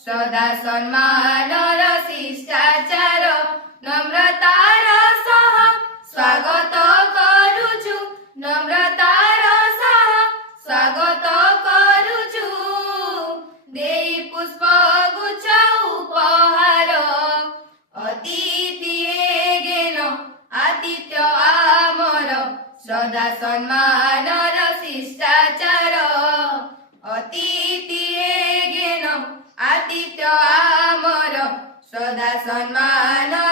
श्रद्धा सम्मानर शिष्टाचार नम्रतार सह स्वागत करुछु नम्रतार सह स्वागत करुछु देई पुष्प गुच्छ उपहार अतिथि गेन आतिथ्य आमर श्रद्धा सम्मानर शिष्टाचार अतिथि गेन आतिथ्य आमर श्रद्धा सम्मानर